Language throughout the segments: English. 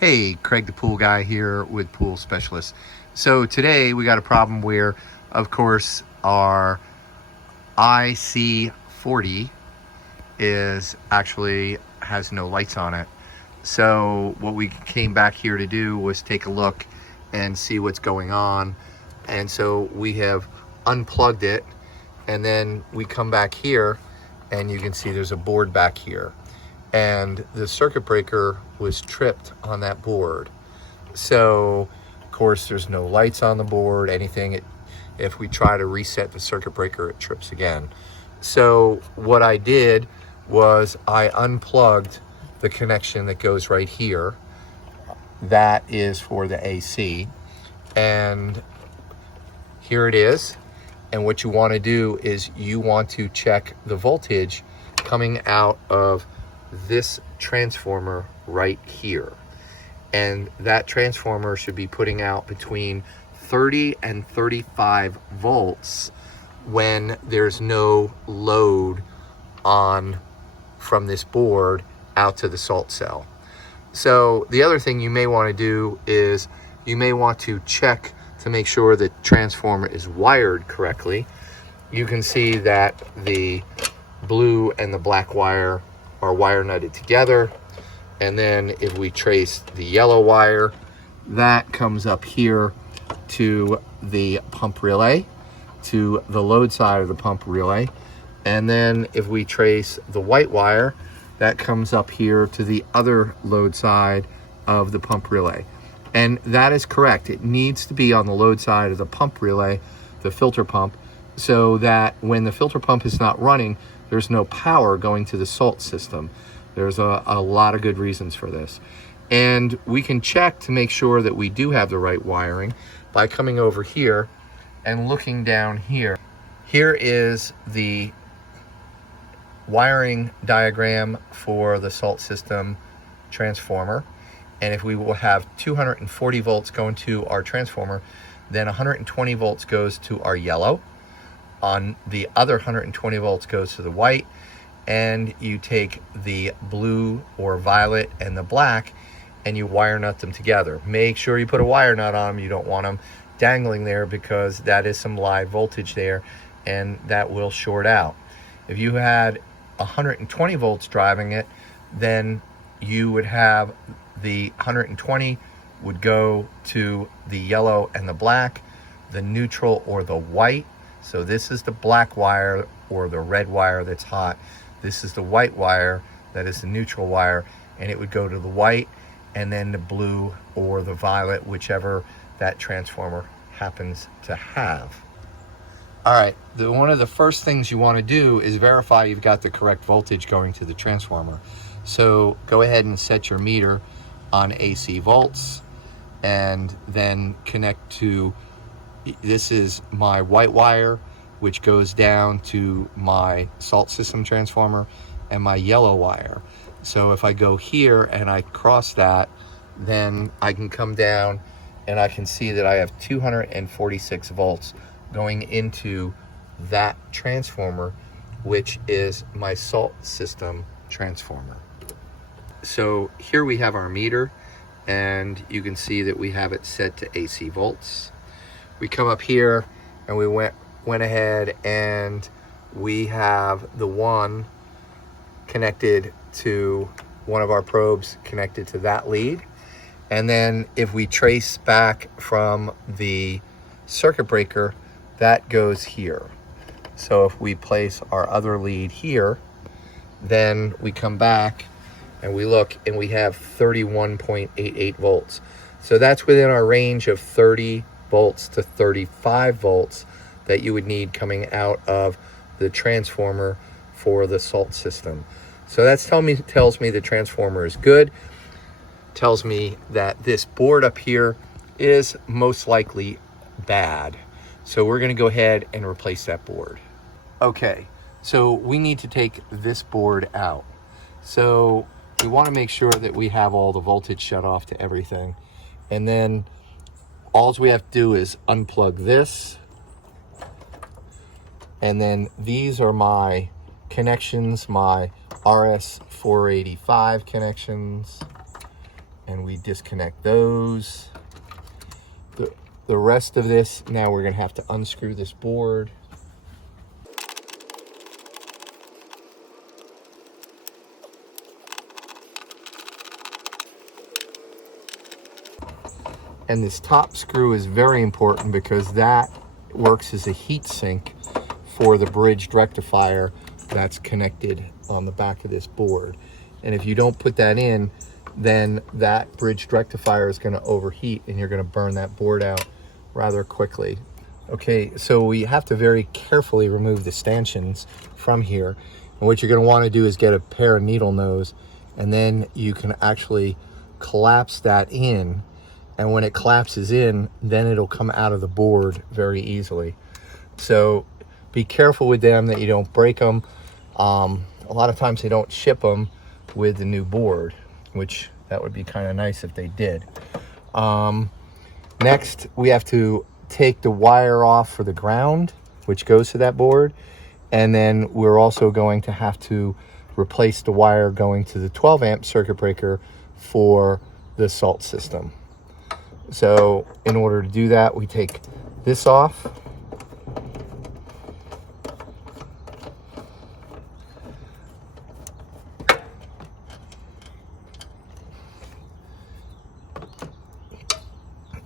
Hey, Craig the Pool Guy here with Pool Specialist. So today we got a problem where, of course, our IC40 has no lights on it. So what we came back here to do was take a look and see what's going on. And so we have unplugged it, and then we come back here and you can see there's a board back here. And the circuit breaker was tripped on that board. So, of course, there's no lights on the board, anything. If we try to reset the circuit breaker, it trips again. So what I did was I unplugged the connection that goes right here. That is for the AC. And here it is. And what you want to do is you want to check the voltage coming out of this transformer right here. And that transformer should be putting out between 30 and 35 volts when there's no load on from this board out to the salt cell. So the other thing you may want to do is you may want to check to make sure the transformer is wired correctly. You can see that the blue and the black wire are wire nutted together. And then if we trace the yellow wire, that comes up here to the pump relay, to the load side of the pump relay. And then if we trace the white wire, that comes up here to the other load side of the pump relay. And that is correct. It needs to be on the load side of the pump relay, the filter pump, so that when the filter pump is not running, there's no power going to the salt system. There's a lot of good reasons for this. And we can check to make sure that we do have the right wiring by coming over here and looking down here. Here is the wiring diagram for the salt system transformer. And if we will have 240 volts going to our transformer, then 120 volts goes to our yellow. On the other 120 volts goes to the white, and you take the blue or violet and the black and you wire nut them together. Make sure you put a wire nut on them. You don't want them dangling there because that is some live voltage there and that will short out. If you had 120 volts driving it, then you would have the 120 would go to the yellow and the black, the neutral or the white. So this is the black wire or the red wire that's hot. This is the white wire, that is the neutral wire, and it would go to the white and then the blue or the violet, whichever that transformer happens to have. All right, one of the first things you want to do is verify you've got the correct voltage going to the transformer. So go ahead and set your meter on AC volts and then connect to, this is my white wire, which goes down to my salt system transformer, and my yellow wire. So if I go here and I cross that, then I can come down and I can see that I have 246 volts going into that transformer, which is my salt system transformer. So here we have our meter, and you can see that we have it set to AC volts. We come up here and we went ahead and we have the one connected to one of our probes connected to that lead. And then if we trace back from the circuit breaker, that goes here. So if we place our other lead here, then we come back and we look and we have 31.88 volts. So that's within our range of 30 volts to 35 volts that you would need coming out of the transformer for the salt system. So that tells me the transformer is good. Tells me that this board up here is most likely bad. So we're going to go ahead and replace that board. Okay, so we need to take this board out. So we want to make sure that we have all the voltage shut off to everything. And then all we have to do is unplug this. And then these are my connections, my RS485 connections. and we disconnect those. The rest of this, now we're going to have to unscrew this board. And this top screw is very important because that works as a heat sink for the bridged rectifier that's connected on the back of this board. And if you don't put that in, then that bridged rectifier is going to overheat and you're going to burn that board out rather quickly. Okay, so we have to very carefully remove the stanchions from here. And what you're going to want to do is get a pair of needle nose, and then you can actually collapse that in. And when it collapses in, then it'll come out of the board very easily. So be careful with them that you don't break them. A lot of times they don't ship them with the new board, which that would be kind of nice if they did. Next, we have to take the wire off for the ground, which goes to that board. And then we're also going to have to replace the wire going to the 12 amp circuit breaker for the salt system. So in order to do that, we take this off.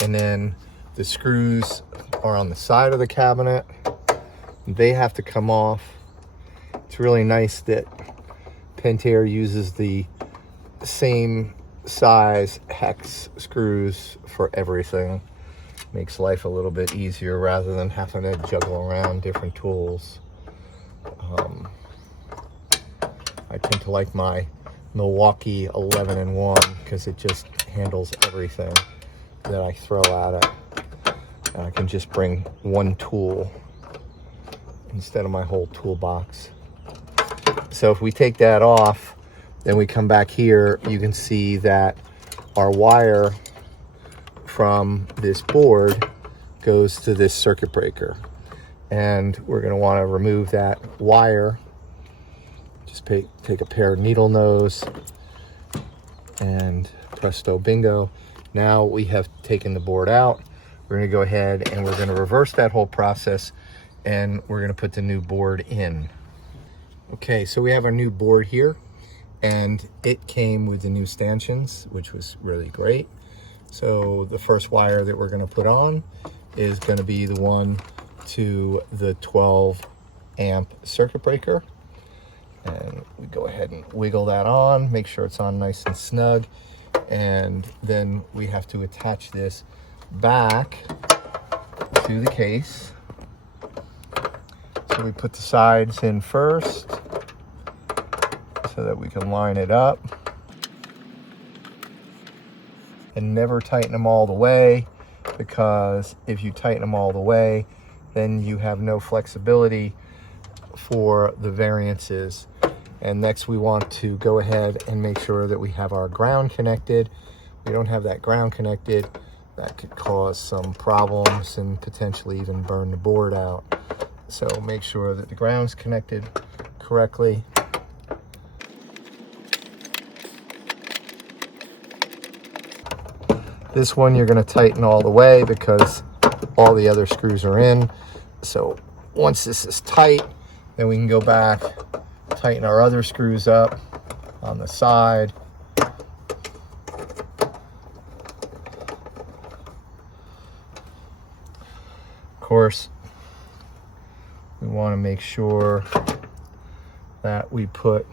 And then the screws are on the side of the cabinet. They have to come off. It's really nice that Pentair uses the same size hex screws for everything. Makes life a little bit easier rather than having to juggle around different tools. I tend to like my Milwaukee 11-in-1 because it just handles everything that I throw at it. And I can just bring one tool instead of my whole toolbox. So if we take that off, then we come back here, you can see that our wire from this board goes to this circuit breaker. And we're going to want to remove that wire. Just take a pair of needle nose and presto bingo. Now we have taken the board out. We're going to go ahead and we're going to reverse that whole process, and we're going to put the new board in. Okay, so we have our new board here, and it came with the new stanchions, which was really great. So the first wire that we're going to put on is going to be the one to the 12 amp circuit breaker. And we go ahead and wiggle that on, make sure it's on nice and snug. And then we have to attach this back to the case. So we put the sides in first so that we can line it up. And never tighten them all the way, because if you tighten them all the way, then you have no flexibility for the variances. And next we want to go ahead and make sure that we have our ground connected. We don't have that ground connected. That could cause some problems and potentially even burn the board out. So make sure that the ground's connected correctly. This one you're going to tighten all the way because all the other screws are in. So once this is tight, then we can go back, tighten our other screws up on the side. Of course, we want to make sure that we put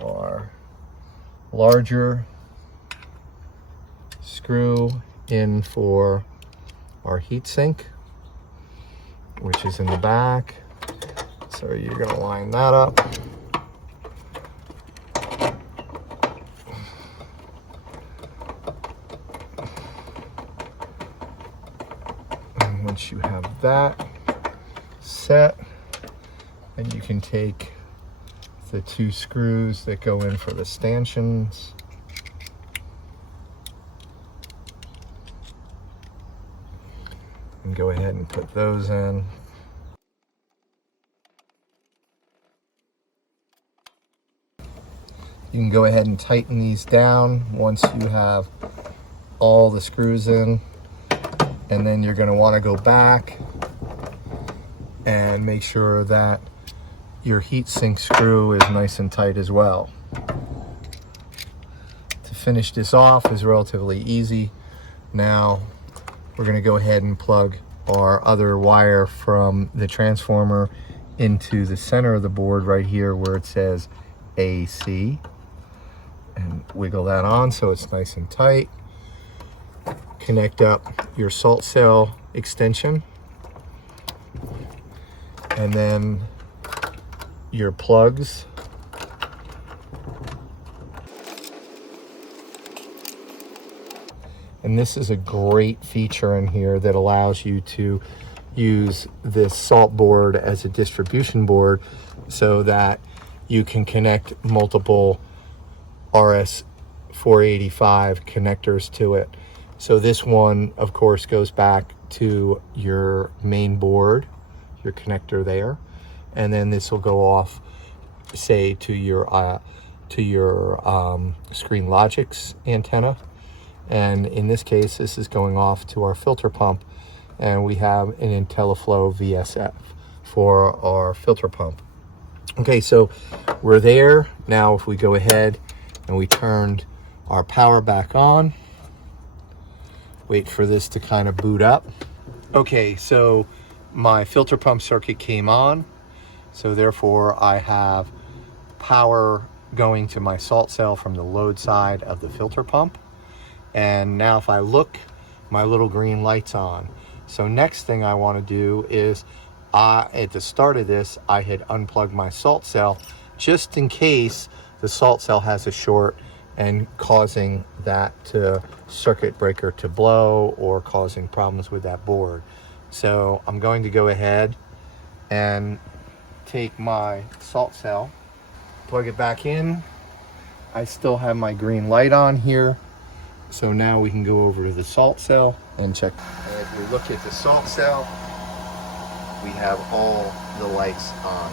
our larger screw in for our heatsink, which is in the back. So you're going to line that up. And once you have that set, then you can take the two screws that go in for the stanchions and go ahead and put those in. You can go ahead and tighten these down once you have all the screws in, and then you're going to want to go back and make sure that your heat sink screw is nice and tight as well. To finish this off is relatively easy. Now we're going to go ahead and plug our other wire from the transformer into the center of the board right here where it says AC, and wiggle that on so it's nice and tight. Connect up your salt cell extension, and then your plugs. And this is a great feature in here that allows you to use this salt board as a distribution board so that you can connect multiple RS-485 connectors to it. So this one, of course, goes back to your main board, your connector there, and then this will go off, say, to your Screen Logic's antenna. And in this case, this is going off to our filter pump, and we have an IntelliFlow VSF for our filter pump. Okay, so we're there. Now if we go ahead and we turned our power back on, wait for this to kind of boot up. Okay, so my filter pump circuit came on, so therefore I have power going to my salt cell from the load side of the filter pump. And now if I look, my little green light's on. So next thing I want to do is, at the start of this, I had unplugged my salt cell just in case the salt cell has a short and causing that circuit breaker to blow or causing problems with that board. So I'm going to go ahead and take my salt cell, plug it back in. I still have my green light on here. So now we can go over to the salt cell and check. As we look at the salt cell, we have all the lights on.